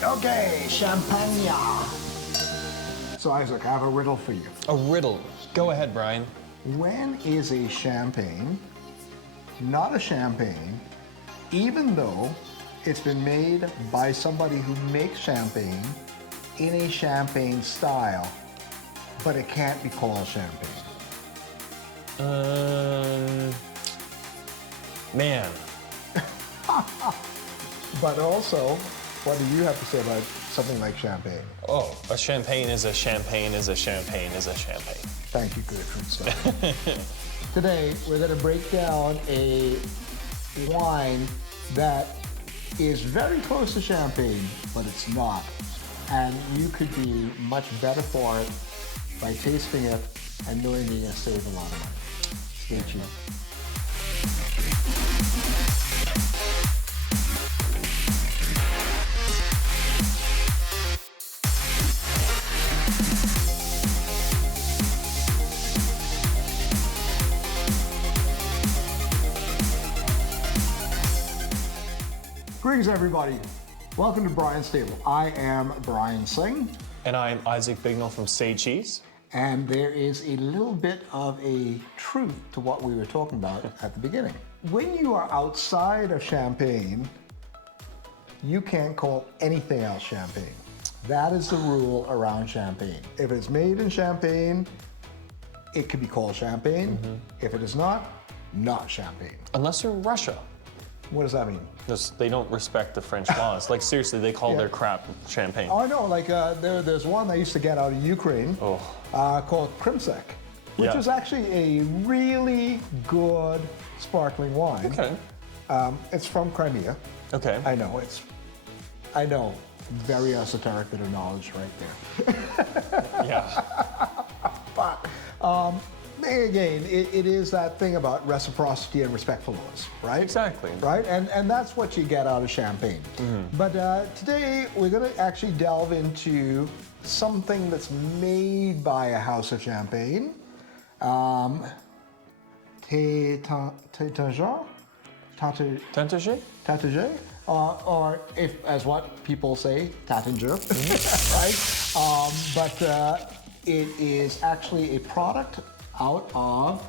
Okay, champagne. So Isaac, I have a riddle for you. A riddle. Go ahead, Brian. When is a champagne not a champagne, even though it's been made by somebody who makes champagne in a champagne style, but it can't be called champagne? Man. But also, what do you have to say about something like champagne? Oh, a champagne is a champagne is a champagne is a champagne. Thank you, Gertrude Stein. Today, we're going to break down a wine that is very close to champagne, but it's not. And you could be much better for it by tasting it and knowing you're going to save a lot of money. Stay tuned. Greetings, everybody. Welcome to Brian's Table. I am Brian Singh. And I'm Isaac Bignell from Say Cheese. And there is a little bit of a truth to what we were talking about at the beginning. When you are outside of Champagne, you can't call anything else champagne. That is the rule around Champagne. If it's made in Champagne, it could be called champagne. If it is not champagne. Unless you're in Russia. What does that mean? They don't respect the French laws. Like, seriously, they call their crap champagne. Oh, I know. Like, there's one I used to get out of Ukraine called Krimsek, which is actually a really good sparkling wine. Okay. It's from Crimea. Okay. I know. Very esoteric bit of knowledge right there. Yeah. But again, it is that thing about reciprocity and respectfulness, right? Exactly. Right? And that's what you get out of Champagne. But today, we're going to actually delve into something that's made by a house of Champagne. Taittinger? Taittinger? Or if, as what people say, Taittinger, right? But it is actually a product out of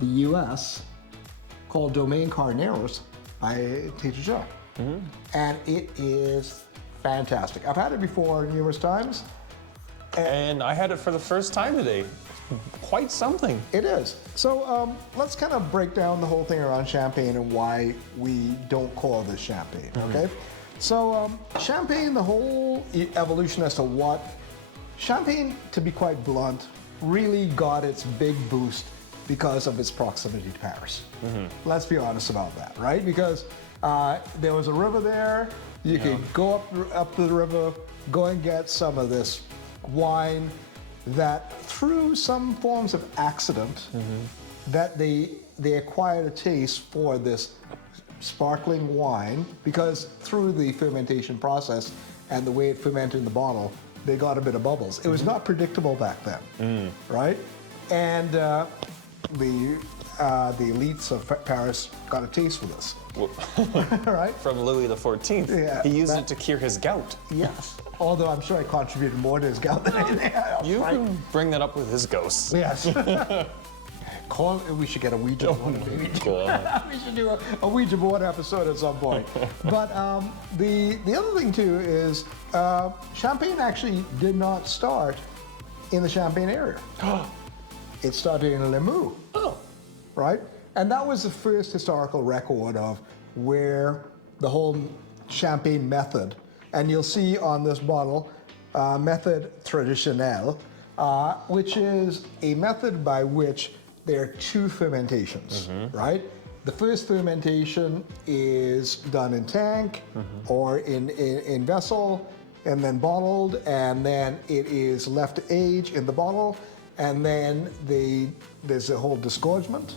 the U.S. called Domaine Carneros by Taittinger. And it is fantastic. I've had it before numerous times. And I had it for the first time today. Quite something. It is. So let's kind of break down the whole thing around champagne and why we don't call this champagne, okay? So champagne, the whole evolution as to what champagne, to be quite blunt, really got its big boost because of its proximity to Paris. Let's be honest about that, right? Because there was a river there. You could go up to the river, go and get some of this wine that through some forms of accident that they acquired a taste for this sparkling wine because through the fermentation process and the way it fermented in the bottle, they got a bit of bubbles. It was not predictable back then, right? And the elites of Paris got a taste for this, right? From Louis XIV. Yeah, he used it to cure his gout. Yes. Although I'm sure I contributed more to his gout than anything else. You can bring that up with his ghosts. Yes. We should get a Ouija board. We should do a Ouija board episode at some point. But the other thing too is Champagne actually did not start in the Champagne area. It started in Limoux. Right? And that was the first historical record of where the whole Champagne method, and you'll see on this bottle, method traditionnelle, which is a method by which there are two fermentations, right? The first fermentation is done in tank or in vessel and then bottled, and then it is left to age in the bottle, and then there's a whole disgorgement.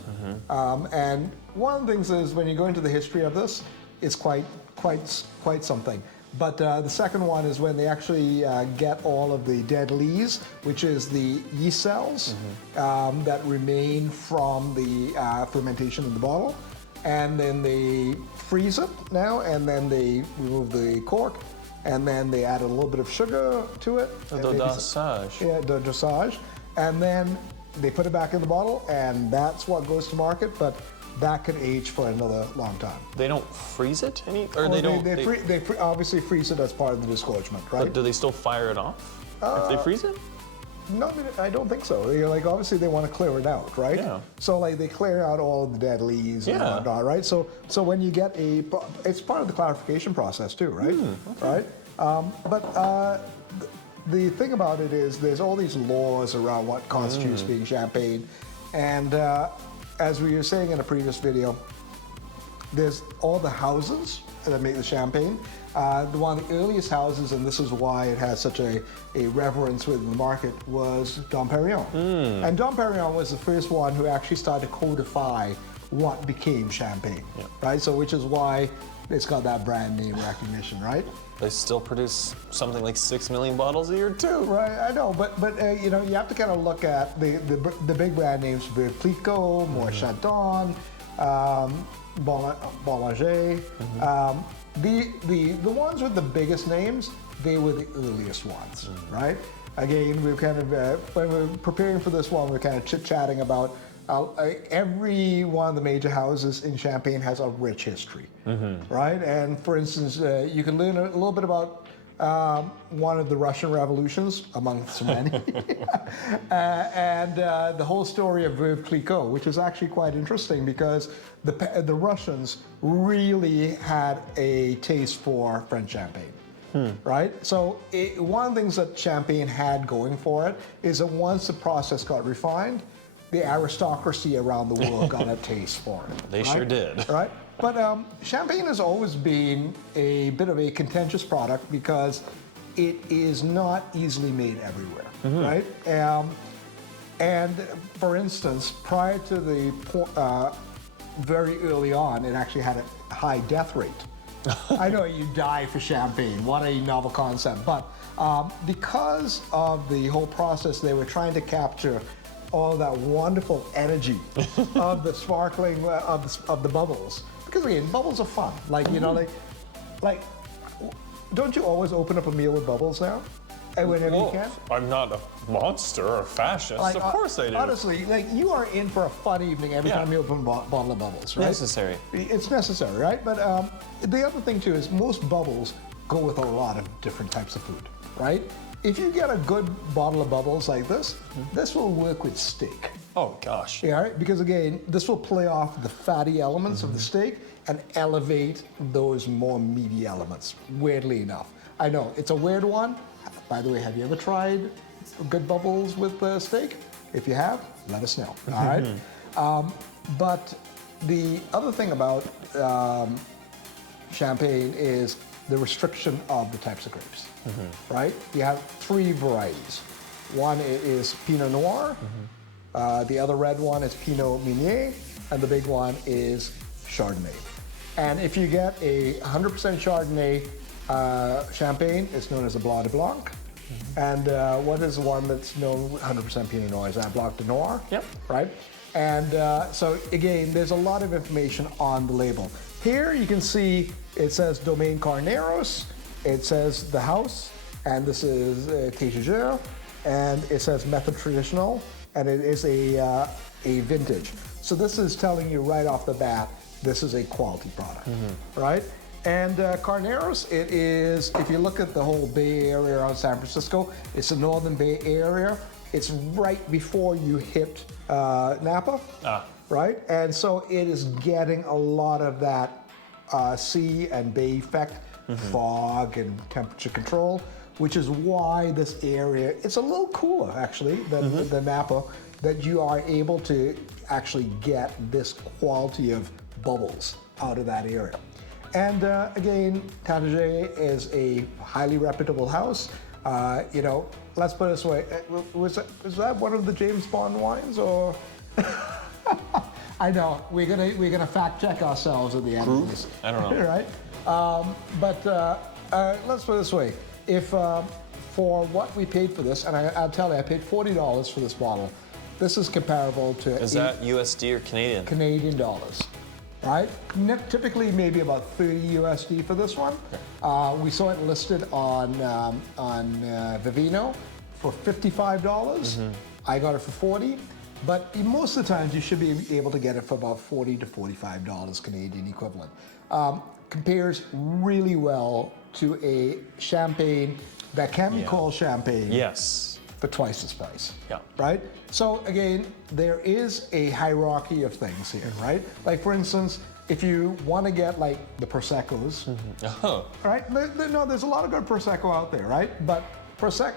And one of the things is when you go into the history of this, it's quite something. But the second one is when they actually get all of the dead lees, which is the yeast cells that remain from the fermentation in the bottle. And then they freeze it now, and then they remove the cork, and then they added a little bit of sugar to it. The dosage. Yeah, the dosage. And then they put it back in the bottle, and that's what goes to market, but that can age for another long time. They don't freeze it? Or they obviously freeze it as part of the disgorgement, right? But do they still fire it off if they freeze it? No, I don't think so. Like, obviously they want to clear it out, right? Yeah. So like they clear out all of the dead leaves and whatnot, right? So when you get it's part of the clarification process too, right? Okay. Right? The thing about it is there's all these laws around what constitutes being champagne, and as we were saying in a previous video, there's all the houses that make the champagne. One of the earliest houses, and this is why it has such a reverence within the market, was Dom Perignon. And Dom Perignon was the first one who actually started to codify what became champagne, right? So which is why it's got that brand name recognition, right? They still produce something like 6 million bottles a year too. Right, I know, but you know, you have to kind of look at the big brand names: Brut, More Chandon, Boulanger. The ones with the biggest names, they were the earliest ones, right? Again, we're kind of when we're preparing for this one, we're kind of chit-chatting about every one of the major houses in Champagne has a rich history, right? And for instance, you can learn a little bit about one of the Russian revolutions, among so many, and the whole story of Veuve Clicquot, which is actually quite interesting because the Russians really had a taste for French champagne. Right? So one of the things that Champagne had going for it is that once the process got refined, the aristocracy around the world got a taste for it. They sure did. Right? But Champagne has always been a bit of a contentious product because it is not easily made everywhere, right? And for instance, prior to the very early on, it actually had a high death rate. I know you die for Champagne, what a novel concept, but because of the whole process, they were trying to capture all that wonderful energy of the sparkling, of the bubbles. Because again, bubbles are fun. Like, you know, like, don't you always open up a meal with bubbles now? And whenever you can? I'm not a monster or a fascist. Like, of course I do. Honestly, like, you are in for a fun evening every time you open a bottle of bubbles, right? Necessary. It's necessary, right? But the other thing too is most bubbles go with a lot of different types of food, right? If you get a good bottle of bubbles like this, this will work with steak. Oh gosh. Yeah, right? Because again, this will play off the fatty elements of the steak and elevate those more meaty elements, weirdly enough. I know, it's a weird one. By the way, have you ever tried good bubbles with steak? If you have, let us know, all right? But the other thing about Champagne is the restriction of the types of grapes, right? You have 3 varieties. One is Pinot Noir, the other red one is Pinot Meunier, and the big one is Chardonnay. And if you get a 100% Chardonnay Champagne, it's known as a Blanc de Blanc. And what is the one that's known 100% Pinot Noir? Is that Blanc de Noir? Yep. Right? And so again, there's a lot of information on the label. Here you can see it says Domaine Carneros, it says the house, and this is Taittinger, and it says method traditional, and it is a vintage. So this is telling you right off the bat, this is a quality product, right? And Carneros, it is, if you look at the whole Bay Area around San Francisco, it's the Northern Bay Area. It's right before you hit Napa, right? And so it is getting a lot of that sea and bay effect, fog and temperature control, which is why this area, it's a little cooler actually than Napa, that you are able to actually get this quality of bubbles out of that area. And again, Taittinger is a highly reputable house. You know, let's put it this way: was that one of the James Bond wines, or? I know we're gonna fact check ourselves at the end of this. I don't know. Right? But let's put it this way: if for what we paid for this, and I'll tell you, I paid $40 for this bottle. This is comparable to. Is that USD or Canadian? Canadian dollars. right? Typically maybe about 30 USD for this one. We saw it listed on Vivino for $55. I got it for 40. But most of the times you should be able to get it for about $40 to $45 Canadian equivalent. Compares really well to a champagne that can be called champagne. Yes. For twice its price. Yeah. Right? So again, there is a hierarchy of things here, right? Like for instance, if you want to get like the Proseccos, right? No, there's a lot of good Prosecco out there, right? But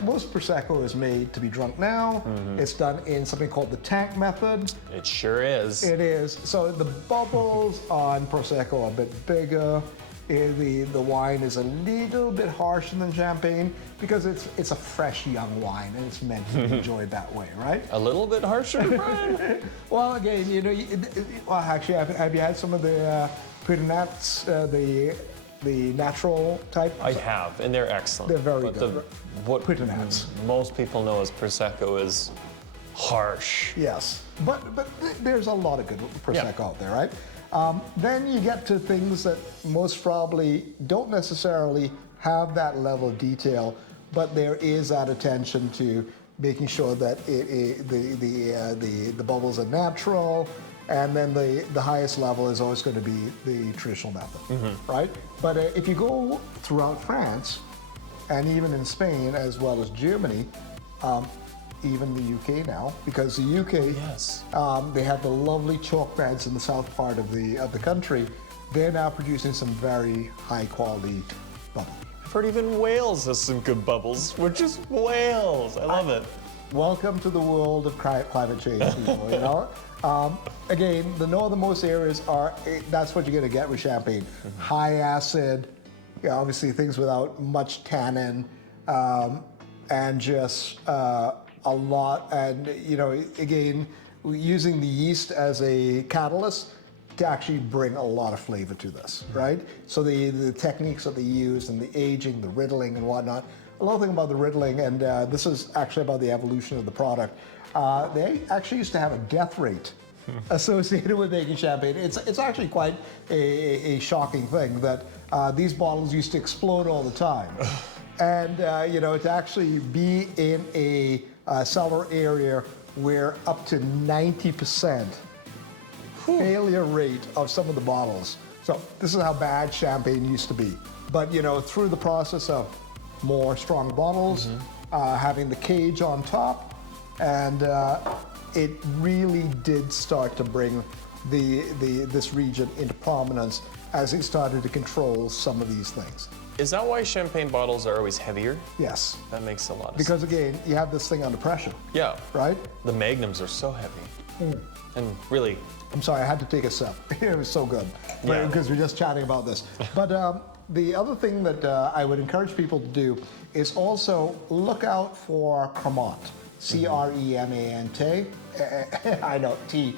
most Prosecco is made to be drunk now. It's done in something called the tank method. It sure is. It is. So the bubbles on Prosecco are a bit bigger. The wine is a little bit harsher than champagne because it's a fresh young wine and it's meant to be enjoyed that way, right? A little bit harsher, Brian? Well, again, you know, well, actually, have you had some of the Putinats, the natural type? I have, and they're excellent. They're very good. What Putinats. most people know as Prosecco is harsh. Yes, but there's a lot of good Prosecco out there, right? Then you get to things that most probably don't necessarily have that level of detail, but there is that attention to making sure that the bubbles are natural, and then the highest level is always going to be the traditional method, right? But if you go throughout France, and even in Spain as well as Germany, even the UK now, because the UK, they have the lovely chalk beds in the south part of the country. They're now producing some very high quality bubbly. I've heard even Wales has some good bubbles, which is Wales. I love it. Welcome to the world of climate change, people. You know, again, the northernmost areas that's what you're going to get with champagne: high acid, obviously things without much tannin, and just a lot, and you know, again, using the yeast as a catalyst to actually bring a lot of flavor to this, right? So the techniques that they use and the aging, the riddling and whatnot. Another thing about the riddling, and this is actually about the evolution of the product, they actually used to have a death rate associated with making champagne. It's actually quite a shocking thing that these bottles used to explode all the time. And you know, to actually be in a cellar area where up to 90% failure rate of some of the bottles. So this is how bad champagne used to be. But you know, through the process of more strong bottles, having the cage on top, and it really did start to bring this region into prominence as it started to control some of these things. Is that why champagne bottles are always heavier? Yes. That makes a lot of sense. Because again, you have this thing under pressure. Yeah. Right? The magnums are so heavy. And really... I'm sorry, I had to take a sip. It was so good. Yeah. Because we're just chatting about this. But the other thing that I would encourage people to do is also look out for Cremant. C-R-E-M-A-N-T. I know, T.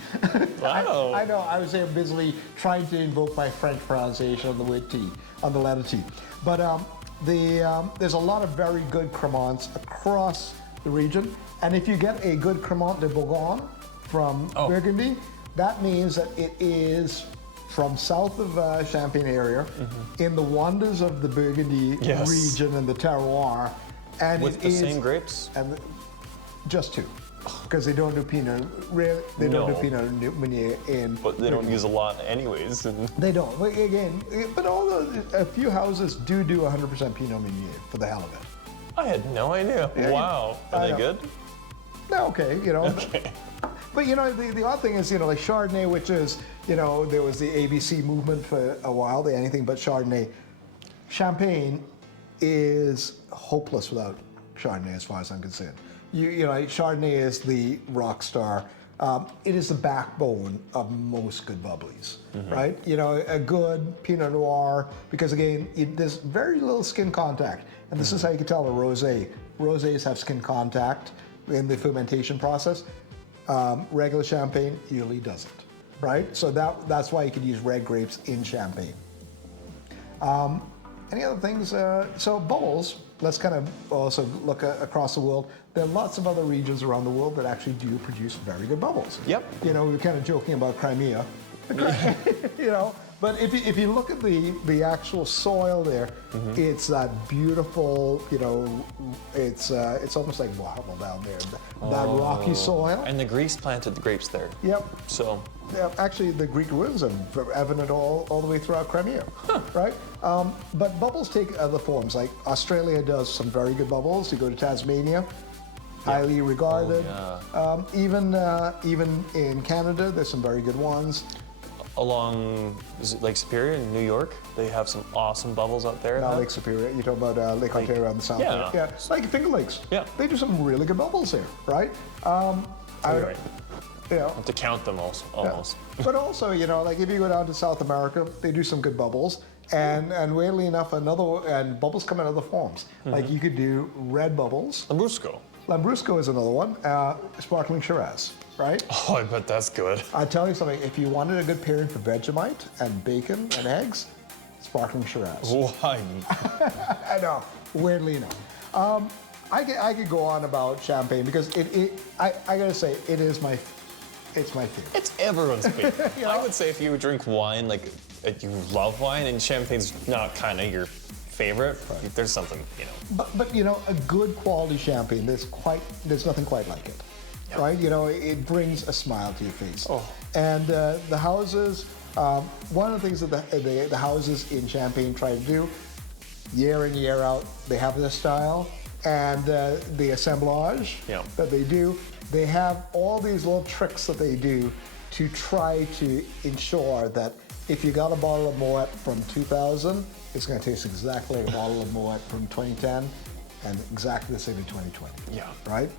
Wow. I know, I was there busily trying to invoke my French pronunciation of the word T, on the letter T. But there's a lot of very good Cremants across the region. And if you get a good Cremant de Bourgogne from Burgundy, that means that it is from south of Champagne area, in the wonders of the Burgundy region and the terroir. And with the same grapes? And just two, because they don't do Pinot. They don't do Pinot Meunier in. But they don't use a lot, anyways. They don't. But again, a few houses do 100% Pinot Meunier for the hell of it. I had no idea. Yeah, wow. Are they good? No, okay, you know. But you know, the odd thing is, you know, like Chardonnay, which is, you know, there was the ABC movement for a while, the anything but Chardonnay. Champagne is hopeless without Chardonnay, as far as I'm concerned. You know, Chardonnay is the rock star. It is the backbone of most good bubblies, right? You know, a good Pinot Noir, because again, there's very little skin contact. And this is how you can tell a rosé. Rosés have skin contact in the fermentation process. Regular champagne usually doesn't, right? So that's why you can use red grapes in champagne. Any other things? So bubbles, let's kind of also look across the world. There are lots of other regions around the world that actually do produce very good bubbles. Yep. You know, we were kind of joking about Crimea. You know, but if you look at the actual soil there, it's that beautiful, you know, it's almost like marble down there, that rocky soil. And the Greeks planted the grapes there. Yep. So. Yeah, actually, the Greek ruins are evident all the way throughout Crimea, right? But bubbles take other forms. Like Australia does some very good bubbles. You go to Tasmania, highly regarded. Oh, yeah. Even in Canada, there's some very good ones. Along Lake Superior in New York, they have some awesome bubbles out there. Now Lake Superior, you're talking about Lake Ontario on the south. Yeah. Yeah, it's like Finger Lakes. Yeah. They do some really good bubbles there, right? Right. You know, To count them also, almost. but also, you know, like if you go down to South America, they do some good bubbles, and weirdly enough, bubbles come in other forms. Like you could do red bubbles. Lambrusco. Lambrusco is another one. Sparkling Shiraz, right? Oh, I bet that's good. I tell you something. If you wanted a good pairing for Vegemite and bacon and eggs, Sparkling Shiraz. Why? I know. Weirdly enough, I could go on about champagne because I gotta say it is my favorite. It's everyone's favorite. You know? I would say if you drink wine, like you love wine, and champagne's not kind of your favorite, there's something, you know. But you know, a good quality champagne, there's nothing quite like it, right? You know, it brings a smile to your face. Oh. And the houses, one of the things that the houses in Champagne try to do, year in year out, they have their style, and the assemblage that they do. They have all these little tricks that they do to try to ensure that if you got a bottle of Moet from 2000, it's going to taste exactly like a bottle of Moet from 2010 and exactly the same in 2020. Yeah. Right?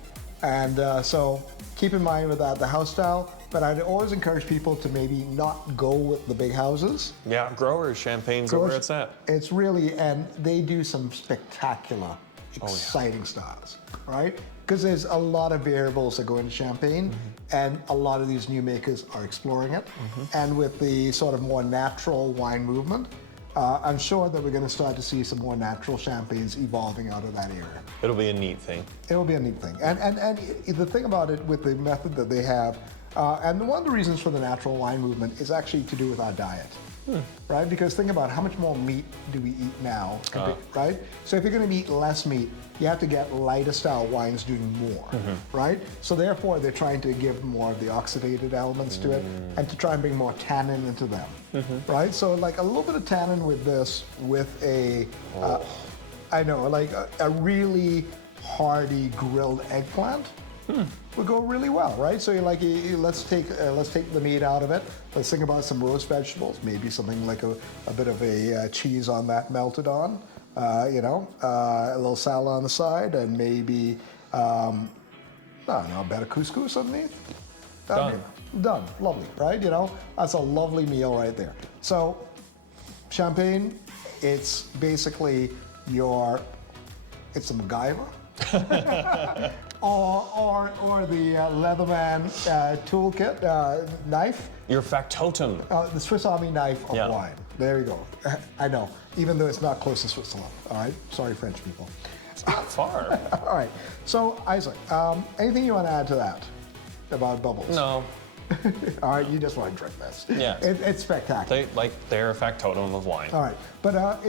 And so keep in mind with that, the house style, but I'd always encourage people to maybe not go with the big houses. Yeah, growers, champagne's where it's at. It's really, and they do some spectacular, exciting styles, right? Because there's a lot of variables that go into champagne, and a lot of these new makers are exploring it. And with the sort of more natural wine movement, I'm sure that we're going to start to see some more natural champagnes evolving out of that area. It'll be a neat thing. It will be a neat thing. And the thing about it with the method that they have, and one of the reasons for the natural wine movement is actually to do with our diet. Right? Because think about how much more meat do we eat now, right? So if you're going to eat less meat, you have to get lighter style wines doing more, right? So therefore, they're trying to give more of the oxidated elements to it and to try and bring more tannin into them, right? So like a little bit of tannin with this, with a, I know, like a really hearty grilled eggplant. Would go really well, right? So let's take the meat out of it. Let's think about some roast vegetables, maybe something like a bit of a cheese on that melted on, you know, a little salad on the side, and maybe I don't know, a bit of couscous underneath. Done. Lovely, right? You know, that's a lovely meal right there. So champagne, it's basically it's a MacGyver. Or the Leatherman toolkit knife. Your factotum. The Swiss Army knife of wine. There you go. I know, even though it's not close to Switzerland. All right, sorry, French people. It's not far. All right. So Isaac, anything you want to add to that about bubbles? No. All right, you just want to drink this. Yeah. It's spectacular. They're a factotum of wine. All right, but let's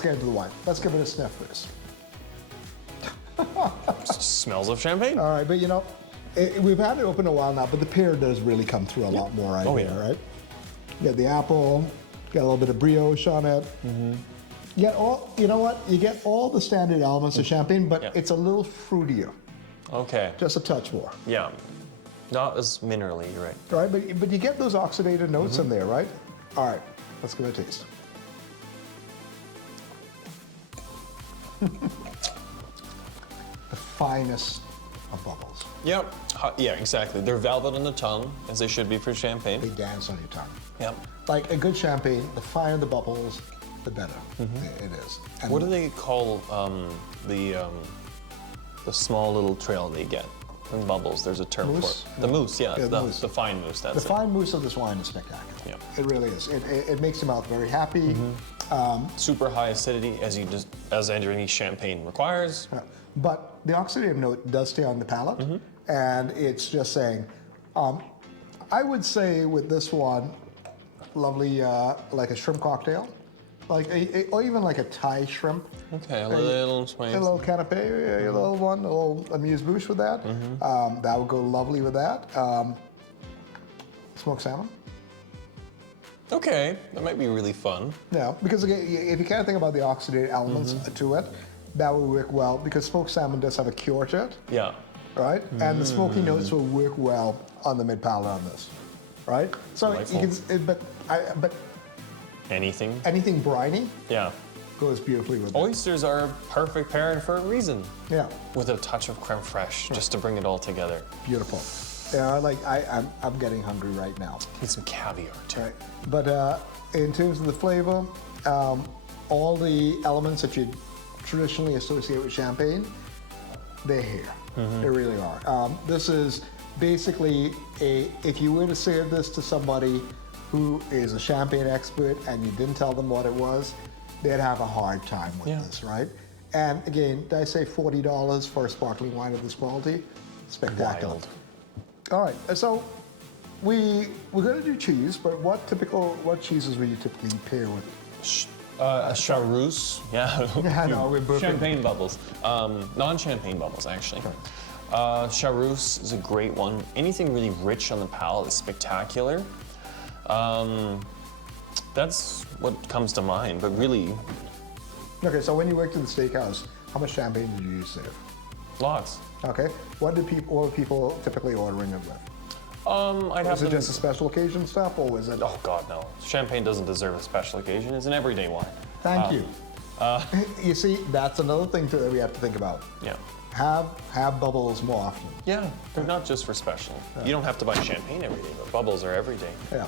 get into the wine. Let's give it a sniff first. Smells of champagne. All right, but you know, we've had it open a while now, but the pear does really come through a lot more right here, right? You got the apple, got a little bit of brioche on it. You get you know what? You get all the standard elements of champagne, but it's a little fruitier. Okay. Just a touch more. Yeah. Not as minerally, you're right. All right, but you get those oxidated notes in there, right? All right, let's give it a taste. The finest of bubbles. Yep. Yeah, exactly. They're velvet on the tongue, as they should be for champagne. They dance on your tongue. Yep. Like a good champagne, the finer the bubbles, the better it is. And what do they call the small little trail they get in bubbles? There's a term Mousse? for it. The mousse, the mousse. the fine mousse. That's The fine mousse of this wine is spectacular. Yeah. It really is. It makes your mouth very happy. Super high acidity, as any champagne requires. But the oxidative note does stay on the palate, and it's just saying, I would say with this one, lovely, like a shrimp cocktail, like or even like a Thai shrimp. Okay, a little spicy. A little canapé, a little one, a little amuse-bouche with that. That would go lovely with that. Smoked salmon. Okay, that might be really fun. Yeah, because again, if you can't think about the oxidative elements to it, that will work well because smoked salmon does have a cure to it, Yeah. right? And the smoky notes will work well on the mid palate on this, right? So Delightful. you can, but Anything? anything briny Yeah. goes beautifully with it. Oysters are a perfect pairing for a reason. Yeah, With a touch of creme fraiche, just to bring it all together. beautiful. Yeah, like I'm getting hungry right now. Need some caviar too. Right. But in terms of the flavor, all the elements that you traditionally associate with champagne, they're here. They really are. This is basically if you were to serve this to somebody who is a champagne expert and you didn't tell them what it was, they'd have a hard time with this, right? And again, did I say $40 for a sparkling wine of this quality? Spectacular. Wild. All right, so we're going to do cheese, but what cheeses would you typically pair with? A chartreuse, yeah. Yeah, no, we're both champagne bubbles. Non-champagne bubbles, actually. Chartreuse is a great one. Anything really rich on the palate is spectacular. That's what comes to mind, but really, Okay, so when you worked in the steakhouse, how much champagne did you use there? lots. Okay, what were people typically ordering it with? I'd have Was it them. just a special occasion stuff, or was it? Oh God, no. Champagne doesn't deserve a special occasion. It's an everyday wine. Thank you. You see, that's another thing too that we have to think about. Yeah. Have bubbles more often. Yeah, they're not just for special. You don't have to buy champagne every day, but bubbles are every day. Yeah.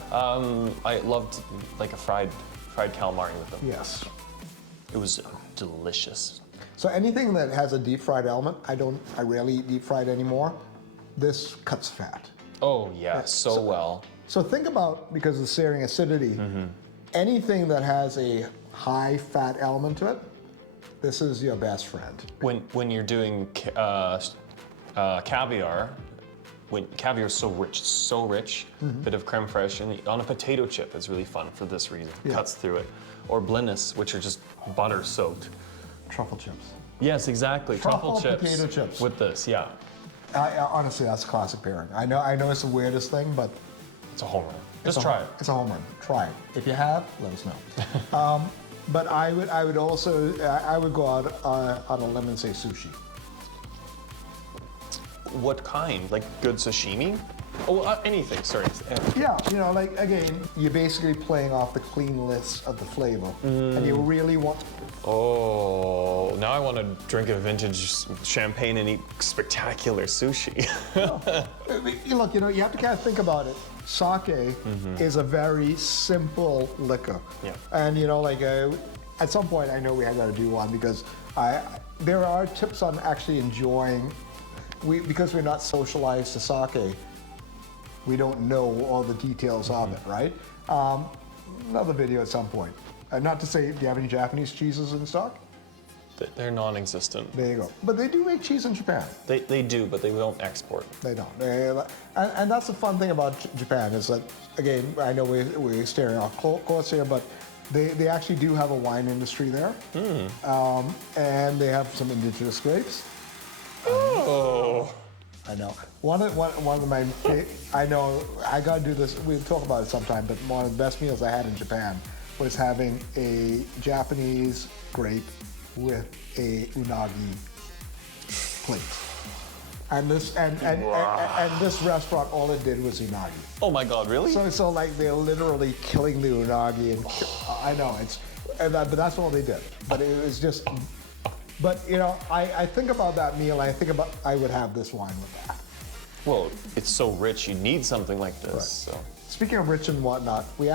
I loved like a fried calamari with them. Yes. It was delicious. So anything that has a deep fried element, I rarely eat deep fried anymore. This cuts fat. Oh yeah, so well. So think about, because of the searing acidity, anything that has a high fat element to it, this is your best friend. When you're doing caviar, when caviar is so rich, bit of creme fraiche, and on a potato chip is really fun for this reason. Cuts through it. Or blinis, which are just butter soaked. Truffle chips. Yes, exactly. Truffle chips. Potato chips. With this, yeah. Honestly, that's a classic pairing. I know it's the weirdest thing, but It's a home run. Just try it. It's a home run. Try it. If you have, let us know. But I would also go out on a lemon, say sushi. What kind? Like good sashimi? Oh, anything. Sorry. Yeah, like again, you're basically playing off the clean list of the flavor, and you really want. Oh, now I want to drink a vintage champagne and eat spectacular sushi. Look, you have to kind of think about it. Sake is a very simple liquor. Yeah. And at some point I know we have got to do one because there are tips on actually enjoying. Because we're not socialized to sake, we don't know all the details of it, right? Another video at some point. Not to say, do you have any Japanese cheeses in stock? They're non-existent. There you go. But they do make cheese in Japan. They do, but they don't export. They don't. And that's the fun thing about Japan is that, again, I know we're staring off course here, but they actually do have a wine industry there. And they have some indigenous grapes. Oh. I know. One of my, I know, I gotta do this, we'll talk about it sometime, but one of the best meals I had in Japan was having a Japanese grape with a unagi plate. And this and this restaurant, all it did was unagi. Oh my God, really? So like they're literally killing the unagi, and I know but that's all they did. But it was just. But I think about that meal. I would have this wine with that. Well, it's so rich. You need something like this. Right. So. Speaking of rich and whatnot, we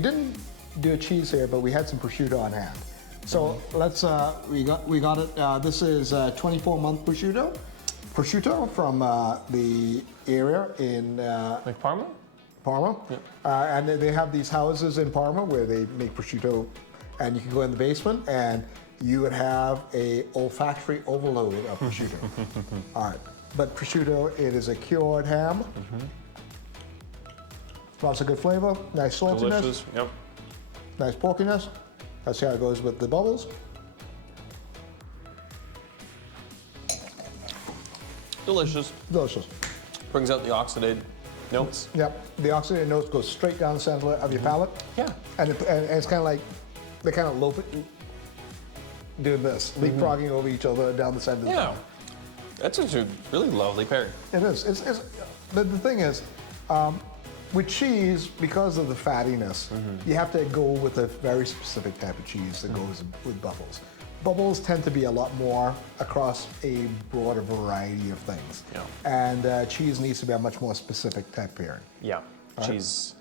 didn't do a cheese here, but we had some prosciutto on hand. So let's we got it. This is 24-month prosciutto from the area in Like Parma? Parma. Yeah. And they have these houses in Parma where they make prosciutto, and you can go in the basement and you would have a olfactory overload of prosciutto. All right, but prosciutto, it is a cured ham. Lots of good flavor, nice saltiness, Delicious. Yep. nice porkiness. Let's see how it goes with the bubbles. Delicious. Delicious. Brings out the oxidated notes. Yep, the oxidated notes go straight down the center of your palate. Yeah. And it's kind of like, they kind of loaf it, doing this, leapfrogging over each other down the center. Yeah. That's a really lovely pairing. It is. The thing is, with cheese, because of the fattiness, you have to go with a very specific type of cheese that goes with bubbles. Bubbles tend to be a lot more across a broader variety of things. Yeah. And cheese needs to be a much more specific type pairing. Yeah. Cheese.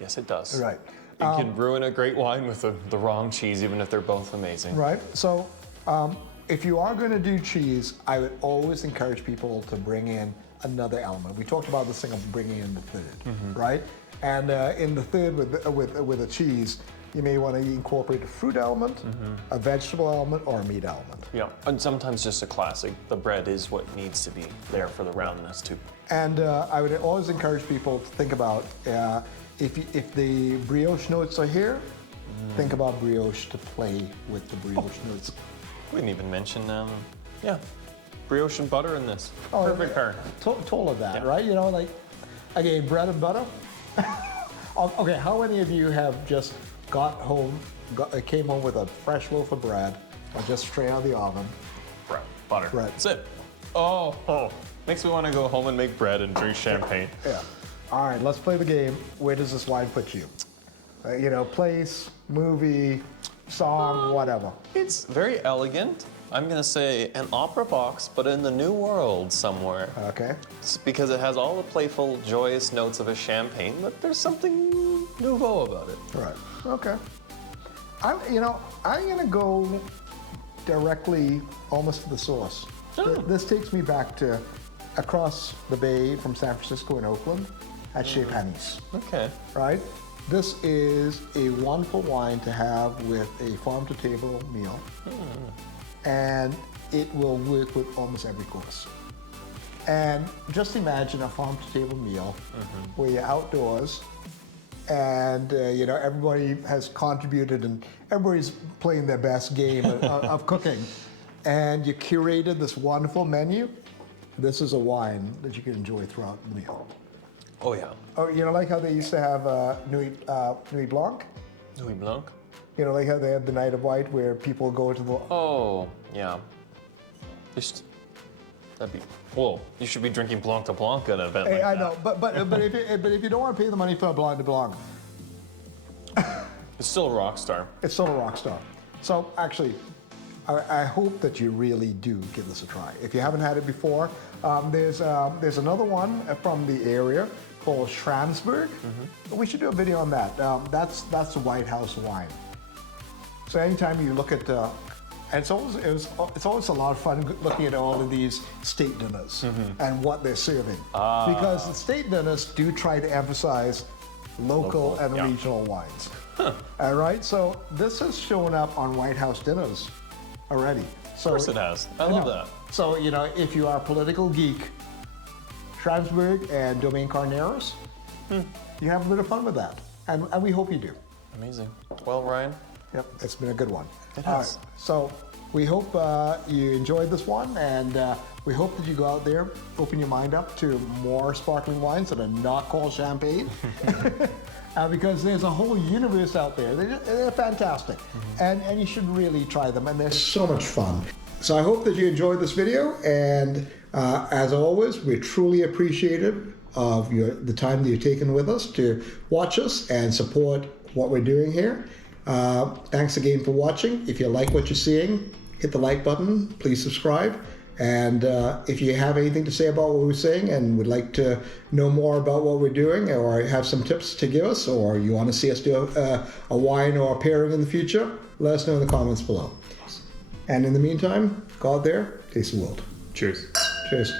Yes, it does. Right. You can ruin a great wine with the wrong cheese, even if they're both amazing. Right. So if you are going to do cheese, I would always encourage people to bring in another element. We talked about this thing of bringing in the third, right? And in the third with a cheese, you may want to incorporate a fruit element, a vegetable element, or a meat element. Yeah, and sometimes just a classic. The bread is what needs to be there for the roundness too. And I would always encourage people to think about if the brioche notes are here, think about brioche to play with the brioche notes. We didn't even mention, yeah, brioche and butter in this. Perfect pairing. Total of that, right? You know, like, again, bread and butter. Okay, how many of you have just came home with a fresh loaf of bread, or just straight out of the oven? Bread, butter. Bread. That's it. Oh. Makes me want to go home and make bread and drink champagne. Yeah. All right, let's play the game. Where does this wine put you? You know, place, movie, song, whatever. It's very elegant. I'm going to say an opera box, but in the new world somewhere. Okay. It's because it has all the playful, joyous notes of a champagne, but there's something nouveau about it. Right. Okay. I'm gonna go directly almost to the source. Oh. This takes me back to across the bay from San Francisco and Oakland at Chez Panisse. Okay. Right? This is a wonderful wine to have with a farm-to-table meal. And it will work with almost every course. And just imagine a farm-to-table meal where you're outdoors and everybody has contributed and everybody's playing their best game of cooking. And you curated this wonderful menu. This is a wine that you can enjoy throughout the meal. Oh, yeah. Oh, you know, like how they used to have Nuit Blanc? Nuit Blanc? You know, like how they had the Night of White where people go to the... Oh, yeah. That'd be... Whoa, you should be drinking Blanc de Blanc at an event like I that. know, but if you don't want to pay the money for a Blanc de Blanc... It's still a rock star. It's still a rock star. So, actually, I hope that you really do give this a try. If you haven't had it before, there's another one from the area called Schransberg. We should do a video on that. That's the White House wine. So anytime you look at, and it's always a lot of fun looking at all of these state dinners and what they're serving, because the state dinners do try to emphasize local and regional wines. All right, so this has shown up on White House dinners already. So, Of course it has. I love that. So, you know, if you are a political geek, Schransberg and Domaine Carneros, you have a bit of fun with that. And we hope you do. Amazing. Well, Ryan. Yep, it's been a good one. It All has. right, so we hope you enjoyed this one, and we hope that you go out there, open your mind up to more sparkling wines that are not called champagne. Because there's a whole universe out there. They're fantastic. And you should really try them. And they're so much fun. So I hope that you enjoyed this video. And as always, we're truly appreciative of the time that you've taken with us to watch us and support what we're doing here. Thanks again for watching. If you like what you're seeing, hit the like button. Please subscribe. And if you have anything to say about what we're saying and would like to know more about what we're doing, or have some tips to give us, or you want to see us do a wine or a pairing in the future, let us know in the comments below. And in the meantime, go out there, taste the world. Cheers. Cheers.